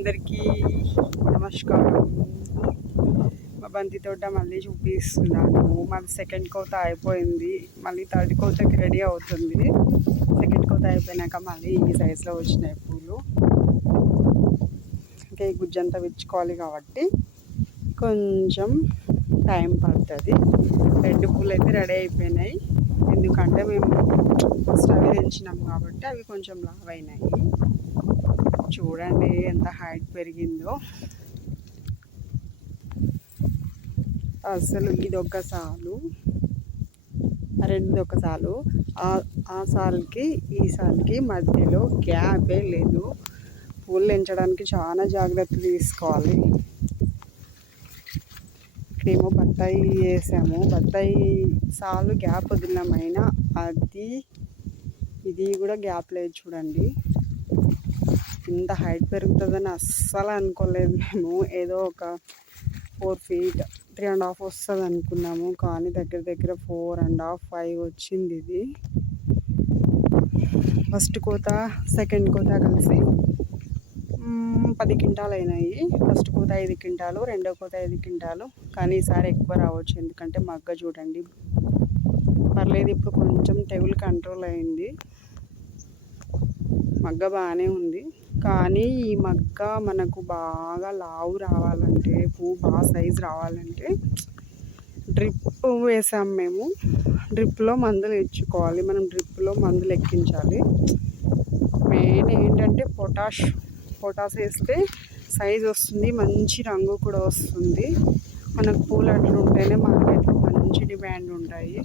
అందరికీ నమస్కారం. మా బంతి తోట మళ్ళీ చూపిస్తున్నాను. మాది సెకండ్ కోత అయిపోయింది, మళ్ళీ థర్డ్ కోతకి రెడీ అవుతుంది. సెకండ్ కోత అయిపోయినాక మళ్ళీ ఈ సైజులో వచ్చినాయి పూలు. ఇంకా ఈ గుజ్జంతా విచ్చుకోవాలి కాబట్టి కొంచెం టైం పడుతుంది. రెండు పూలు అయితే రెడీ అయిపోయినాయి, ఎందుకంటే మేము ఫస్ట్ అవి తెంచినాం కాబట్టి అవి కొంచెం లావ్ అయినాయి. చూడండి ఎంత హైట్ పెరిగిందో. అసలు ఇది ఒక సాలు, రెండోది ఒక సాలు. ఆ సాల్కి ఈ సాల్కి మధ్యలో గ్యాపే లేదు. పూలు పెంచడానికి చాలా జాగ్రత్తలు తీసుకోవాలి. ఇక్కడేమో బత్తాయి వేసాము, బత్తాయి సాలు గ్యాప్ వదిలినామైనా ఇది కూడా గ్యాప్ లేదు. చూడండి ఇంత హైట్ పెరుగుతుందని అస్సలు అనుకోలేదు మేము. ఏదో ఒక 4 feet 3.5 వస్తుంది అనుకున్నాము, కానీ దగ్గర దగ్గర 4.5 5 వచ్చింది. ఇది ఫస్ట్ కోత సెకండ్ కోత కలిసి 10 క్వింటాలు అయినాయి. ఫస్ట్ కోత 5 క్వింటాలు, రెండో కోత 5 క్వింటాలు. కానీ ఈసారి ఎక్కువ రావచ్చు, ఎందుకంటే మగ్గ చూడండి పర్లేదు. ఇప్పుడు కొంచెం తెగులు కంట్రోల్ అయింది, మగ్గ బాగానే ఉంది. కానీ ఈ మగ్గ మనకు బాగా లావు రావాలంటే, పువ్వు బాగా సైజు రావాలంటే డ్రిప్ వేసాం మేము. డ్రిప్లో మందులు ఇచ్చుకోవాలి, మనం డ్రిప్లో మందులు ఎక్కించాలి. మెయిన్ ఏంటంటే పొటాష్ వేస్తే సైజ్ వస్తుంది, మంచి రంగు కూడా వస్తుంది. మనకు పూలు అట్లా ఉంటేనే మార్కెట్లో మంచి డిమాండ్ ఉంటాయి.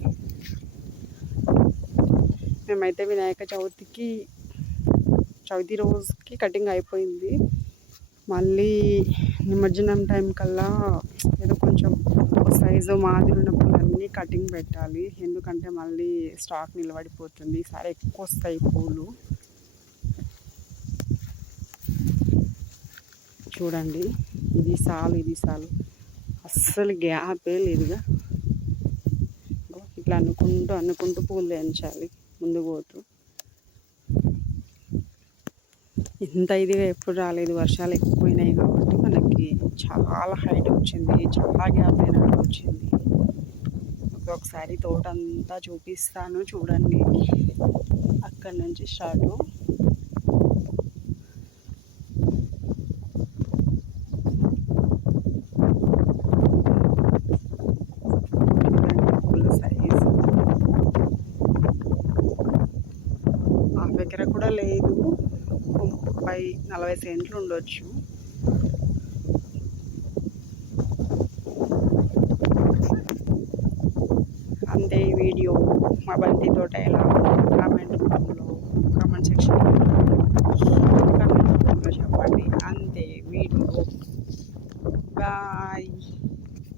మేమైతే వినాయక చవితి రోజుకి కటింగ్ అయిపోయింది. మళ్ళీ నిమజ్జనం టైం కల్లా ఏదో కొంచెం సైజు మాదిరి ఉన్న పూలన్నీ కటింగ్ పెట్టాలి, ఎందుకంటే మళ్ళీ స్టాక్ నిలబడిపోతుంది. ఈసారి ఎక్కువ వస్తాయి పూలు. చూడండి ఇది సాలు అస్సలు గ్యాపే లేదుగా. ఇట్లా అనుకుంటూ పూలు తెంచాలి ముందు పోతూ. ఇంత ఇదిగా ఎప్పుడు రాలేదు, వర్షాలు ఎక్కువైనాయి కాబట్టి మనకి చాలా హైట్ వచ్చింది, చాలా గ్యాప్ అయినట్టు వచ్చింది. ఒకసారి తోట అంతా చూపిస్తాను చూడండి, అక్కడి నుంచి స్టార్ట్. దగ్గర కూడా లేదు, 30-40 సెంట్లు ఉండొచ్చు. అంతే ఈ వీడియో. మా బంతి తోట ఎలా కామెంట్ సెక్షన్లో చెప్పండి. అంతే వీడియో. బాయ్.